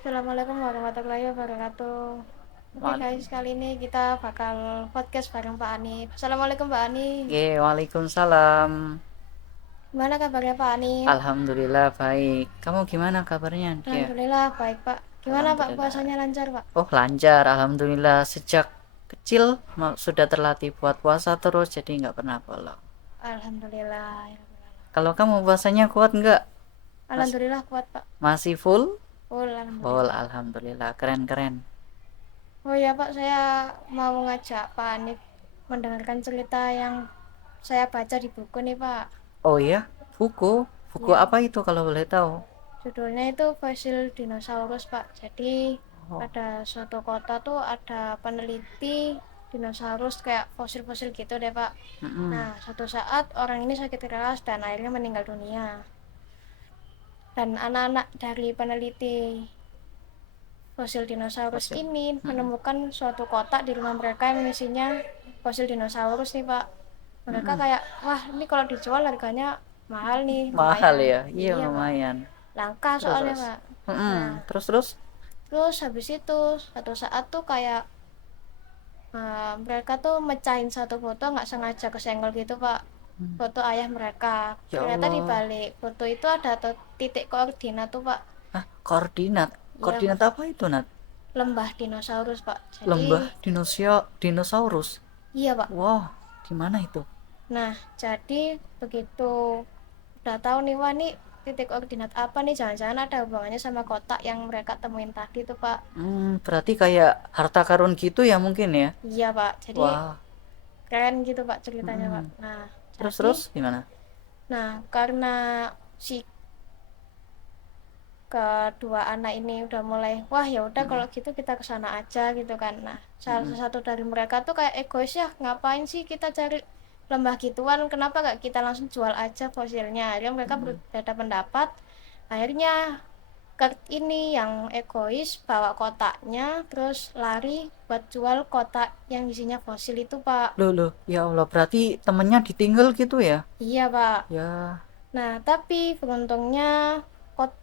Assalamualaikum warahmatullahi wabarakatuh. Oke guys, Waalaikumsalam. kali ini kita bakal podcast bareng Pak Anip. Assalamualaikum Pak Anip. Waalaikumsalam. Gimana kabarnya Pak Anip? Alhamdulillah baik. Kamu gimana kabarnya, Kia? Alhamdulillah baik Pak. Gimana Pak, Alhamdulillah. puasanya lancar Pak? Oh, lancar. Alhamdulillah. Sejak kecil sudah terlatih buat puasa terus, jadi nggak pernah bolong. Alhamdulillah. Kalau kamu puasanya kuat nggak? Mas, Alhamdulillah kuat Pak. masih full? Full Full, alhamdulillah. alhamdulillah. Keren-keren. Oh ya Pak, saya mau ngajak Pak Anip mendengarkan cerita yang saya baca di buku nih Pak. Oh iya, buku. Buku Iya, apa itu kalau boleh tahu? judulnya itu fosil dinosaurus Pak. Jadi Oh. pada suatu kota tuh ada peneliti dinosaurus kayak fosil-fosil gitu deh Pak. Mm-mm. Nah suatu saat orang ini sakit keras dan akhirnya meninggal dunia. Dan anak-anak dari peneliti fosil dinosaurus Fosil. ini Mm-mm. menemukan suatu kotak di rumah mereka yang isinya fosil dinosaurus nih Pak. Mereka Mm-mm. kayak, wah ini kalau dijual harganya mahal nih, Mahal lumayan. ya? Iya, Iya Pak, lumayan. langka Terus, soalnya terus. Pak. Nah Terus. terus habis itu satu saat tuh kayak mereka tuh mecahin satu foto nggak sengaja kesenggol gitu Pak, foto ayah mereka. Ya Ternyata di Allah. balik foto itu ada titik koordinat tuh Pak. Hah, koordinat. Iya Pak, Koordinat apa itu, Nat? lembah dinosaurus Pak. Jadi Lembah dinosaurus. iya Pak. Wah, di mana itu? Nah jadi begitu udah tahu nih, wah nih titik koordinat apa nih, jangan-jangan ada hubungannya sama kotak yang mereka temuin tadi tuh Pak. Berarti kayak harta karun gitu ya mungkin ya? Iya Pak, jadi Wah. keren gitu Pak ceritanya Pak. Mm-mm. Nah Terus jadi terus gimana? karena si kedua anak ini udah mulai, wah ya udah kalau gitu kita kesana aja gitu kan. Nah salah Mm-mm. satu dari mereka tuh kayak egois, ya ngapain sih kita cari lembah gituan, kenapa gak kita langsung jual aja fosilnya. Akhirnya mereka berbeda pendapat. Akhirnya Kurt ini yang egois bawa kotaknya terus lari buat jual kotak yang isinya fosil itu Pak. Loh, loh. Ya Allah, berarti temennya ditinggal gitu ya? Iya Pak. Ya. Nah, tapi beruntungnya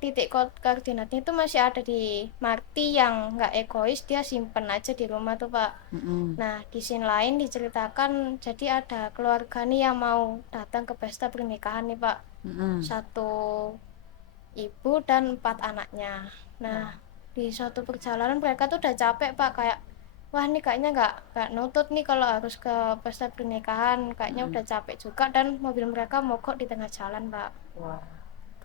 titik koordinatnya itu masih ada di Marty yang nggak egois, dia simpen aja di rumah tuh Pak. Mm-mm. Nah, di scene lain diceritakan jadi ada keluarga nih yang mau datang ke pesta pernikahan nih Pak. Mm-mm. Satu ibu dan 4 anaknya. Nah, di suatu perjalanan mereka tuh udah capek Pak, kayak wah ini kayaknya nggak nutut nih kalau harus ke pesta pernikahan, kayaknya Mm-mm. udah capek juga dan mobil mereka mogok di tengah jalan Pak. Wah,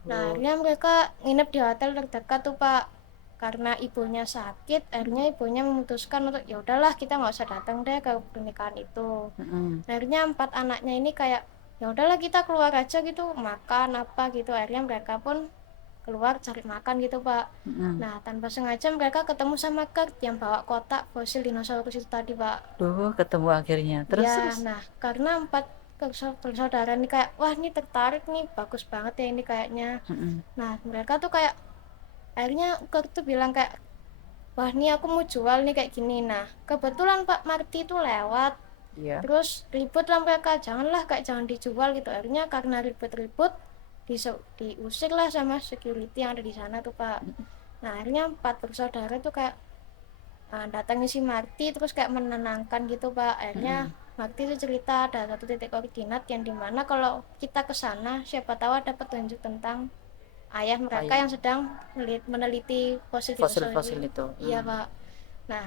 Nah, tuh. akhirnya mereka nginep di hotel terdekat tuh Pak. Karena ibunya sakit, akhirnya ibunya memutuskan untuk ya udahlah kita nggak usah datang deh ke pernikahan itu. Mm-mm. Nah, akhirnya 4 anaknya ini kayak ya udahlah kita keluar aja gitu, makan apa gitu. Akhirnya mereka pun keluar cari makan gitu Pak. Mm-mm. Nah, tanpa sengaja mereka ketemu sama Kurt yang bawa kotak fosil dinosaurus itu tadi Pak. Duh, ketemu akhirnya. Terus Ya, terus. nah karena 4 bersaudara ini kayak wah ini tertarik nih, bagus banget ya ini kayaknya. Mm-mm. Nah mereka tuh kayak akhirnya Kurt tuh bilang kayak wah ini aku mau jual nih kayak gini. Nah kebetulan Pak Marty tuh lewat, Iya. terus ribut lah mereka, janganlah kayak jangan dijual gitu. Akhirnya karena ribut-ribut diusir lah sama security yang ada di sana tuh Pak. Nah akhirnya 4 bersaudara tuh kayak datangnya si Marty terus kayak menenangkan gitu Pak. Akhirnya Mm-mm. Marty itu cerita ada satu titik koordinat yang dimana kalau kita ke sana siapa tahu ada petunjuk tentang ayah mereka Ayah. yang sedang meneliti fosil dinosaurus. Fosil-fosil itu. Iya Pak. Nah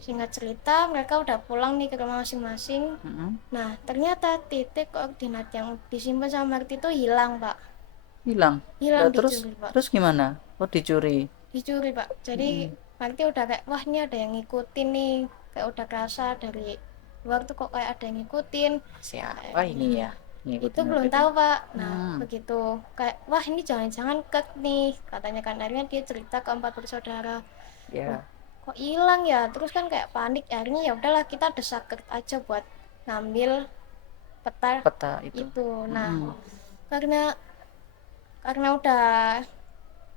singkat cerita mereka udah pulang nih ke rumah masing-masing. Mm-mm. Nah ternyata titik koordinat yang disimpan sama Marty itu hilang Pak. Hilang. Hilang, Lah, terus dicuri Pak. terus gimana? Oh, dicuri. Dicuri Pak, jadi Mm-mm. nanti udah kayak wah ini ada yang ngikutin nih, kayak udah kerasa dari luar tuh kok kayak ada yang ngikutin. Siapa ini ya? Itu Ngikutin belum ngikutin. tahu Pak. Nah Hmm. begitu kayak wah ini jangan-jangan Kek nih katanya, kan akhirnya dia cerita ke 4 bersaudara, loh Ya, kok hilang ya, terus kan kayak panik. Akhirnya ya udahlah kita desak Kek aja buat ngambil peta peta itu. itu. Nah Mm-mm. karena udah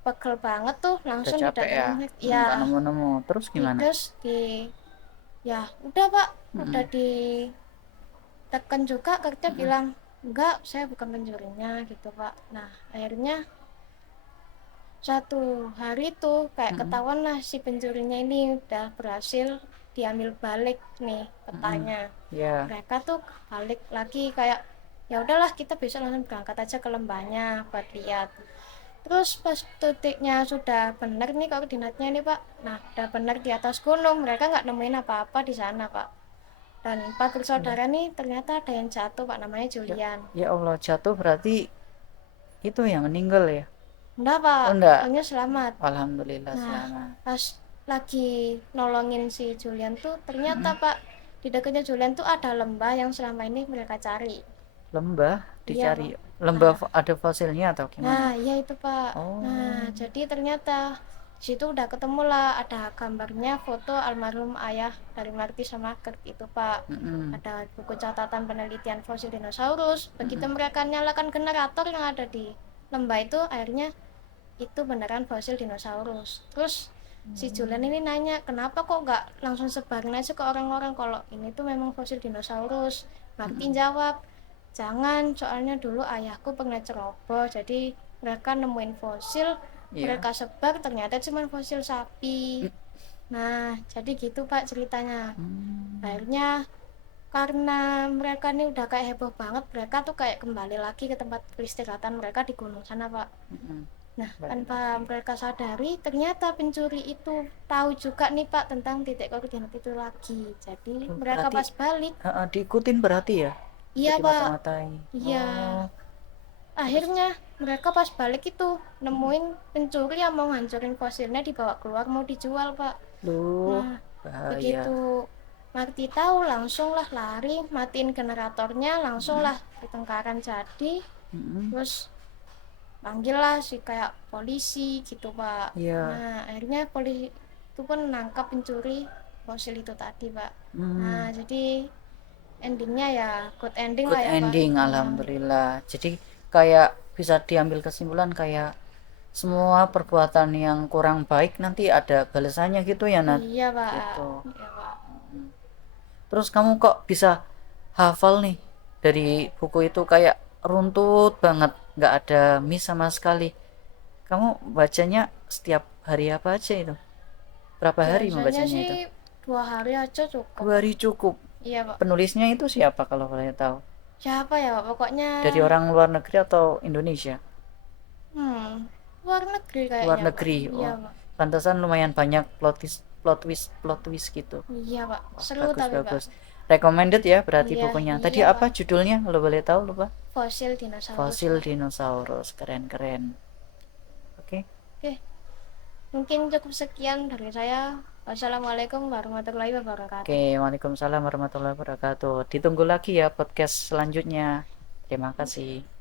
pegel banget tuh Udah langsung capek ya. didatengin ya. Nggak nemu-nemu. Terus gimana? Terus ya udah Pak, udah Mm-mm. ditekan juga kerja Mm-mm. bilang enggak saya bukan pencurinya gitu Pak. Nah akhirnya Satu hari tuh kayak Mm-mm. ketahuan lah si pencurinya ini udah berhasil diambil balik nih Mm-mm. petanya. Ya. Mereka tuh balik lagi kayak ya udahlah kita besok langsung berangkat aja ke lembahnya buat lihat. Terus pas titiknya sudah benar nih koordinatnya nih Pak. Nah udah benar di atas gunung, mereka nggak nemuin apa-apa di sana Pak. Dan empat Ya. bersaudara nih ternyata ada yang jatuh Pak, namanya Ya. Julian. Ya Allah, jatuh berarti itu yang meninggal ya? Enggak Pak, Oh enggak. soalnya selamat. Alhamdulillah Nah, selamat. pas lagi nolongin si Julian tuh ternyata Mm-mm. Pak, di dekatnya Julian tuh ada lembah yang selama ini mereka cari. Lembah Iya dicari. Pak. Lembah Nah, ada fosilnya atau gimana? nah iya itu Pak. Nah, Oh. jadi ternyata di situ udah ketemu lah ada gambarnya foto almarhum ayah dari Marty sama Kurt itu Pak. Mm-mm. Ada buku catatan penelitian fosil dinosaurus. Begitu Mm-mm. mereka nyalakan generator yang ada di lembah itu, akhirnya itu beneran fosil dinosaurus. Terus si Julian ini nanya kenapa kok nggak langsung sebarin aja ke orang-orang kalau ini tuh memang fosil dinosaurus. Martin Mm-mm. jawab jangan, soalnya dulu ayahku pernah ceroboh jadi mereka nemuin fosil, Iya. mereka sebar ternyata cuma fosil sapi. Nah jadi gitu Pak ceritanya. Hmm. Akhirnya karena mereka ini udah kayak heboh banget, mereka tuh kayak kembali lagi ke tempat peristirahatan mereka di gunung sana Pak. Mm-mm. Nah, Balik tanpa lagi. mereka sadari, ternyata pencuri itu tahu juga nih Pak tentang titik koordinat itu lagi. Jadi Oh, mereka berarti pas balik, diikutin berarti ya? iya Ikuti Pak, mata-matai. iya. Oh, terus Akhirnya mereka pas balik itu nemuin pencuri yang mau ngancurin fosilnya dibawa keluar mau dijual Pak. lu Nah, bahaya. begitu Marty tahu langsung lah lari, matiin generatornya, langsung Mm-mm. lah pertengkaran jadi. Mm-mm. Terus panggil lah si kayak polisi gitu Pak. Iya. Nah akhirnya polisi itu pun nangkap pencuri fosil itu tadi Pak. Nah Hmm. jadi endingnya ya good ending Good lah ya Pak. ending Iya, alhamdulillah. Jadi kayak bisa diambil kesimpulan kayak semua perbuatan yang kurang baik nanti ada balasannya gitu ya Nat, iya Pak, gitu. iya Pak. Terus kamu kok bisa hafal nih dari buku itu kayak runtut banget, nggak ada miss sama sekali. Kamu bacanya setiap hari apa aja itu? Berapa hari Biasanya membacanya sih itu? 2 hari aja cukup 2 Pak. hari cukup. Iya Pak. Penulisnya itu siapa kalau boleh tahu? Siapa ya Pak? Pokoknya Dari orang luar negeri atau Indonesia? hmm, luar negeri Luar kayaknya Pak. negeri. Iya Oh, Pak. pantesan lumayan banyak plot twist gitu. Iya Pak. Wah, Seru bagus tapi Pak. bagus. Recommended ya berarti Iya, bukunya. Tadi iya apa Pak. judulnya kalau boleh tahu lupa? Fosil dinosaurus Fosil Pak. dinosaurus. Keren keren. Oke. Oke. Mungkin cukup sekian dari saya. Wassalamualaikum warahmatullahi Oke, wabarakatuh. Waalaikumsalam warahmatullahi wabarakatuh. Ditunggu lagi ya podcast selanjutnya. Terima kasih.